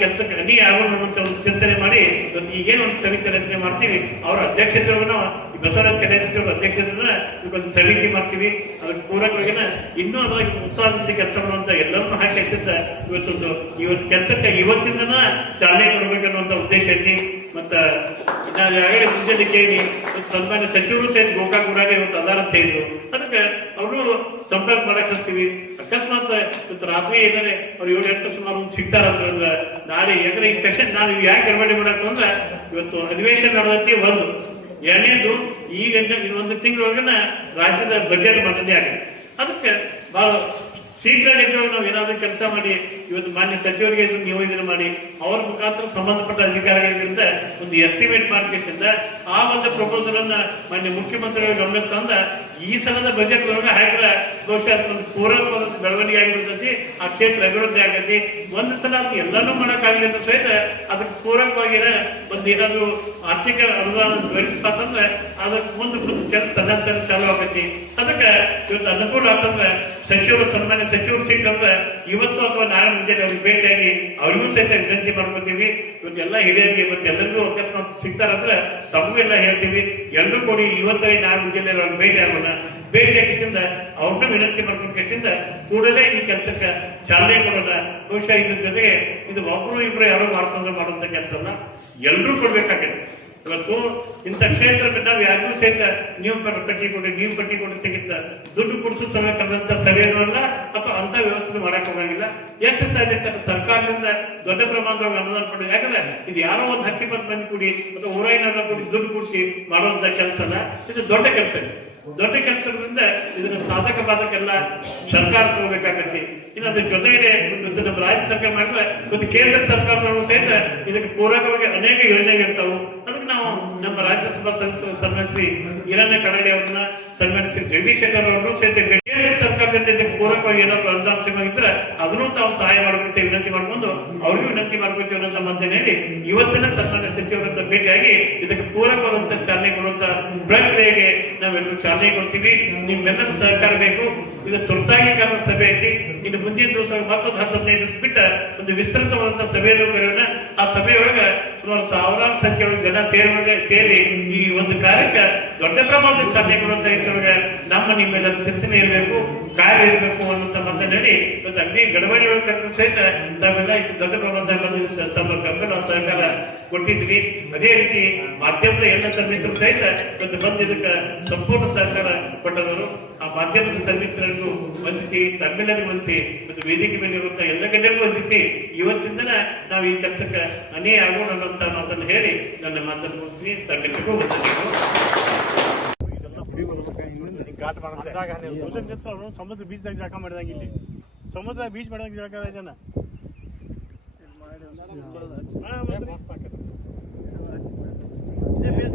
ಕೆಲಸಕ್ಕೆ ಅನಿ ಆಗೋಣ ಒಂದು ಚಿಂತನೆ ಮಾಡಿ ಇವತ್ತು ಈಗೇನು ಒಂದು ಸಮಿತಿ ರಚನೆ ಮಾಡ್ತೀವಿ, ಅವರ ಅಧ್ಯಕ್ಷತೆಯೊಳಗನ, ಈ ಬಸವರಾಜ್ ಅವರ ಅಧ್ಯಕ್ಷತೆಯನ್ನ ಇವತ್ತು ಸಮಿತಿ ಮಾಡ್ತೀವಿ. ಅದಕ್ಕೆ ಪೂರಕವಾಗಿ ಇನ್ನೂ ಅದರ ಉತ್ಸಾಹದಿಂದ ಕೆಲಸ ಮಾಡುವಂತ ಎಲ್ಲರನ್ನು ಹಾಕಿ ಇವತ್ತೊಂದು, ಇವತ್ತು ಕೆಲಸಕ್ಕೆ ಇವತ್ತಿಂದನ ಚಾಲನೆ ಕೊಡಬೇಕನ್ನುವಂಥ ಉದ್ದೇಶ ಐತಿ. ಮತ್ತು ನಾನು ಆಗಲೇ ಮುಂಜಾನೆ ಕೇಳಿ ಸನ್ಮಾನ್ಯ ಸಚಿವರು ಸಹಿತ ಗೋಕಾಕ್ ಕೂಡ ಇವತ್ತು ಅದಾರ ಅಂತ ಅದಕ್ಕೆ ಅವರು ಸಂಪರ್ಕ ಮಾಡಕ್ಕೆ ಹಚ್ತೀವಿ. ಅಕಸ್ಮಾತ್ ಇವತ್ತು ರಾತ್ರಿ ಏನಾರೆ ಅವ್ರು ಏಳು ಎಂಟು ಸುಮಾರು ಒಂದು ಸಿಗ್ತಾರ ಅಂದ್ರೆ ನಾಳೆ ಯಾಕಂದ್ರೆ ಈ ಸೆಷನ್ ನಾನು ಯಾಕೆ ಗರ್ಭಣೆ ಮಾಡಕ್ಕೆ ಅಂದ್ರೆ ಇವತ್ತು ಅಧಿವೇಶನ ನಡೆದಕ್ಕೆ ಒಂದು. ಎರಡನೇದು ಈಗ ಇನ್ನೊಂದು ತಿಂಗಳೊಳಗನ ರಾಜ್ಯದ ಬಜೆಟ್ ಮಂಡನೆ ಆಗಿದೆ. ಅದಕ್ಕೆ ಬಹಳ ಶೀಘ್ರ ನಾವು ಏನಾದ್ರೂ ಕೆಲಸ ಮಾಡಿ, ಇವತ್ತು ಮಾನ್ಯ ಸಚಿವರಿಗೆ ನಿಯೋಜನೆ ಮಾಡಿ, ಅವ್ರ ಮುಖಾಂತರ ಸಂಬಂಧಪಟ್ಟ ಅಧಿಕಾರಿಗಳಿಂದ ಒಂದು ಎಸ್ಟಿಮೇಟ್ ಮಾಡಬೇಕಿಂದ ಆ ಒಂದು ಪ್ರಪೋಸಲ್ ಅನ್ನ ಮಾನ್ಯ ಮುಖ್ಯಮಂತ್ರಿಗಳ ಗಮನಕ್ಕೆ ತಂದ, ಈ ಸಲದ ಬಜೆಟ್ ಒಳಗೆ ಹಾಕಿದ್ರೆ ಬಹುಶಃ ಒಂದು ಬೆಳವಣಿಗೆ ಆಗಿರ್ತೈತಿ, ಆ ಕ್ಷೇತ್ರ ಅಭಿವೃದ್ಧಿ ಆಗೈತಿ. ಒಂದು ಸಲ ಅದು ಎಲ್ಲಾನು ಮಾಡೋಕ್ಕಾಗಲಿ ಅಂತ ಸಹಿತ ಅದಕ್ಕೆ ಪೂರಕವಾಗಿರ ಒಂದು ಏನಾದರೂ ಆರ್ಥಿಕ ಅನುದಾನ ದೊರಕಿಸ್ತಾ ಅಂತಂದ್ರೆ ಅದಕ್ಕೆ ಮುಂದೆ ಮುಂದೆ ಕೆಲ ತನ್ನಂತರ ಚಾಲು ಆಗೈತಿ. ಅದಕ್ಕೆ ಇವತ್ತು ಅನುಕೂಲ ಆಗ್ತಂದ್ರೆ ಸಚಿವರು, ಸನ್ಮಾನ್ಯ ಸಚಿವರು ಸಿಕ್ಕಂದ್ರೆ ಇವತ್ತು ಅಥವಾ ನಾಳೆ ಮುಂಜಾನೆ ಅವ್ರಿಗೆ ಭೇಟಿಯಾಗಿ ಅವ್ರಿಗೂ ಸಹಿತ ವಿನಂತಿ ಮಾಡ್ಕೊತೀವಿ. ಇವತ್ತು ಎಲ್ಲ ಹಿರಿಯರಿಗೆ ಇವತ್ತು ಎಲ್ಲರಿಗೂ ಅಕಸ್ಮಾತ್ ಸಿಗ್ತಾರಂದ್ರೆ ತಮಗೂ ಎಲ್ಲ ಹೇಳ್ತೀವಿ. ಎಲ್ಲರೂ ಕೊಡಿ ಇವತ್ತೇ ನಾಳೆ ಮುಂಜಾನೆ ಅವ್ರಿಗೆ ಭೇಟಿ ಆಗೋಣ. ಭೇಟಿ ಆಗಿಸಿಂದ ಅವ್ರನ್ನ ವಿನಂತಿ ಮಾಡ್ಕೊಂಡು ಕೇಸಿಂದ ಕೂಡಲೇ ಈ ಕೆಲಸಕ್ಕೆ ಚಾಲನೆ ಕೊಡೋಣ ಬಹುಶಃ ಇದ್ರ ಜೊತೆಗೆ ಇದು ಒಬ್ಬರು ಇಬ್ರು ಯಾರೋ ಮಾಡ್ತಂದ್ರೆ ಮಾಡುವಂತ ಕೆಲಸ ಅಲ್ಲ ಎಲ್ಲರೂ ಕೊಡ್ಬೇಕಾಗಿದೆ ಇವತ್ತು ಇಂಥ ಕ್ಷೇತ್ರ ನಾವು ಯಾರಿಗೂ ಸಹಿತ ನೀವು ಪಟ್ಟಿ ಕೊಡಿ ನೀವು ಪಟ್ಟಿ ಕೊಡಿ ತೆಗಿತ ದುಡ್ಡು ಕೊಡಿಸೋ ಸಮಯ ಕರೆದಂಥ ಸಭೆಯೂ ಅಲ್ಲ, ಅಥವಾ ಅಂತ ವ್ಯವಸ್ಥೆ ಮಾಡಕ್ ಹೋಗಂಗಿಲ್ಲ. ಎಷ್ಟು ಸಾಧ್ಯತೆ ಸರ್ಕಾರದಿಂದ ದೊಡ್ಡ ಪ್ರಮಾಣದೊಳಗೆ ಅನುದಾನ ಕೊಡಿ. ಯಾಕಂದ್ರೆ ಇದು ಯಾರೋ ಒಂದು ಹತ್ತಿ ಬಂದು ಮಂದಿ ಕೂಡಿ ಅಥವಾ ಊರೈನಾರ ಕೂಡಿ ದುಡ್ಡು ಕೂಡಿಸಿ ಮಾಡುವಂಥ ಕೆಲಸ ಅಲ್ಲ ಇದು ದೊಡ್ಡ ಕೆಲಸ ಇದೆ. ದೊಡ್ಡ ಕೆಲಸಗಳಿಂದ ಇದನ್ನ ಸಾಧಕ ಬಾಧಕೆಲ್ಲ ಸರ್ಕಾರಕ್ಕೆ ಸರ್ಕಾರ ತಗೋಬೇಕಾಗತ್ತೆ ಇನ್ನು ಅದ್ರ ಜೊತೆಗೆ ಇವತ್ತು ನಮ್ಮ ರಾಜ್ಯ ಸರ್ಕಾರ ಮಾಡಿದ್ರೆ ಮತ್ತೆ ಕೇಂದ್ರ ಸರ್ಕಾರದವರು ಸಹಿತ ಇದಕ್ಕೆ ಪೂರಕವಾಗಿ ಅನೇಕ ಯೋಜನೆಗಳಿರ್ತಾವೆ ಅದಕ್ಕೆ ನಾವು ನಮ್ಮ ರಾಜ್ಯಸಭಾ ಸದಸ್ಯರು ಸನ್ಮಾನಿಸಿ ಶ್ರೀ ಕಡಲೆ ಅವ್ರನ್ನ ಸನ್ಮಾನಿಸಿ ಜಗದೀಶ್ ಶಂಕರ್ ಅವ್ರನ್ನೂ ಸಹಿತ ಇದಕ್ಕೆ ಪೂರಕವಾಗಿ ಏನಾದ್ರು ಅಂಶವಾಗಿದ್ರೆ ಅದನ್ನು ತಾವು ಸಹಾಯ ಮಾಡ್ಕೊಳ್ತೇವೆ, ವಿನಂತಿ ಮಾಡ್ಕೊಂಡು ಅವ್ರಿಗೂ ವಿನಂತಿ ಮಾಡ್ಕೊಳ್ತೇವೆ ಅನ್ನೋ ಸಂಬಂಧ ಹೇಳಿ ಇವತ್ತಿನ ಸನ್ಮಾನ್ಯ ಸಚಿವರನ್ನ ಭೇಟಿಯಾಗಿ ಇದಕ್ಕೆ ಪೂರಕವಾದಂತ ಚಾಲನೆ ಕೊಡುವಂತ ಪ್ರಕ್ರಿಯೆಗೆ ನಾವೆಲ್ಲರೂ ಚಾಲನೆ ಕೊಡ್ತೀವಿ. ನಿಮ್ಮೆಲ್ಲರ ಸಹಕಾರ ಬೇಕು. ಇದು ತುರ್ತಾಗಿ ಕಾರಣ ಸಭೆ ಐತಿ. ಮುಂದಿನ ದಿವಸ ಮತ್ತೊಂದು ಹತ್ತು ಹದಿನೈದು ದಿವಸ ಬಿಟ್ಟ ಒಂದು ವಿಸ್ತೃತವಾದಂಥ ಸಭೆಯನ್ನು ಕರೆಯೋಣ ಆ ಸಭೆಯೊಳಗೆ ಸುಮಾರು ಸಾವಿರಾರು ಸಂಖ್ಯೆಯೊಳಗೆ ಜನ ಸೇರಿ ಸೇರಿ ಈ ಒಂದು ಕಾರ್ಯಕ್ಕೆ ದೊಡ್ಡ ಪ್ರಮಾಣದ ಸಾಧ್ಯ ರೀತಿಯೊಳಗೆ ನಮ್ಮ ನಿಮ್ಮೆಲ್ಲರ ಚಿಂತನೆ ಇರಬೇಕು, ಕಾರ್ಯ ಇರಬೇಕು ಮತ್ತೆ ನಡಿ ಇವತ್ತು ಅಗ್ನಿ ಗಡಬಡಿ ಒಳಗೆ ಸಹಿತ ತಾವೆಲ್ಲ ಇಷ್ಟು ದೊಡ್ಡ ಪ್ರಮಾಣದಾಗ ಬಂದಿದ್ದು ತಮ್ಮ ಬೆಂಬಲ ಸಹಕಾರ ಕೊಟ್ಟಿದ್ವಿ. ಅದೇ ರೀತಿ ಮಾಧ್ಯಮದ ಎಲ್ಲ ಸಮಿತಿಗಳು ಸಹಿತ ಇವತ್ತು ಬಂದು ಇದಕ್ಕೆ ಸಂಪೂರ್ಣ ಸಹಕಾರ ಕೊಟ್ಟವರು. ಆ ಮಾಧ್ಯಮದ ಸಮಿತಿಯನ್ನು ವಂದಿಸಿ ತಮ್ಮೆಲ್ಲರಿಗೂ ವಂದಿಸಿ ಮತ್ತು ವೇದಿಕೆ ಮೇಲೆ ಇರುವಂತಹ ಎಲ್ಲ ಗಂಟೆಗೂ ವಂದಿಸಿ ಇವತ್ತಿಂದನ ನಾವು ಈ ಕೆಲಸಕ್ಕೆ ಅನೇ ಆಗೋಣ ಅನ್ನೋಂಥ ಮಾತನ್ನು ಹೇಳಿ ನನ್ನ ಮಾತನ್ನು ಮುಗಿಸಿ ತಮ್ಮೆಲ್ಲರಿಗೂ ವಂದನೆಗಳು. ಇದೆಲ್ಲ ಘಾಟ್ ಜಾಕ ಮಾಡಿದಂಗೆ ಇಲ್ಲಿ. ಸಮುದ್ರ ಬೀಚ್ ಮಾಡಿದಂಗೆ ಜಾಗ ಇದನ್ನ ಹಾ, ಮತ್ತೆ? ಇದೇ ಬೇಸ್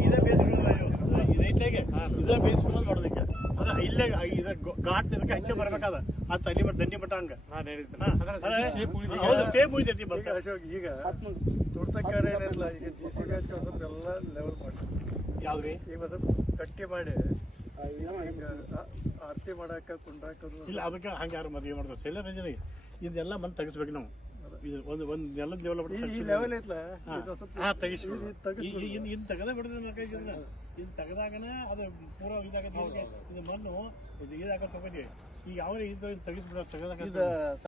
ಇದೇ ಬೇಸ್ ಇದೈತೆಗೆ ಇದೇ. ಬೇಸ್ ಮಾಡೋದಕ್ಕೆ. ಅದ ಇಲ್ಲೇ ಇದ ಘಾಟ್ ಇದಕ್ಕೆ ಹಂಚೆ ಬರ್ಬೇಕಾದ. ಆ ತಲೆ ಬಟ್ ದಂಡಿ ಹಂಗ. ಉಳಿತೈತಿ ಈಗ ಅಶೋಕ್ ಈಗ ಏನಿಲ್ಲ ಜಿ ಸಿ ಎಲ್ಲ ಲೆವೆಲ್ ಈಗ ಸ್ವಲ್ಪ ಗಟ್ಟಿ ಮಾಡಿ ಆರತಿ ಮಾಡಾಕ ಕುಂಡ್ರಾಕದು ಇಲ್ಲ ಅದಕ್ಕೆ ಹಂಗೆ ಯಾರು ಮದುವೆ ಮಾಡ್ತಾರೆ. ಶೈಲ ರಂಜನೆ ಇದೆಲ್ಲ ಮಂದಿ ತೆಗಿಸ್ಬೇಕು ನಾವು. ಇದು ಒಂದು ಒಂದು ನೆಲದ ಲೆವೆಲ್ ಈ- ಲೆವೆಲ್ ಐತ್ಲ? ಹಾ. ಇದು ತೆಗಿಸಿ. ಇದು ತೆಗಿಸ್ಬಿಡು. ಇನ್ ಇನ್ ತೆಗದ ತೆಗದಾಗನ ಅದು ಪೂರ ಇದಾಗ ಇದು ಮಣ್ಣು. ಇದು ಇದಾಗ ತಗೊಂಡಿ ಈಗ ಯಾವ ಇದು ತೆಗಿಸ್ಬಿಡ ತೆಗದಾಗ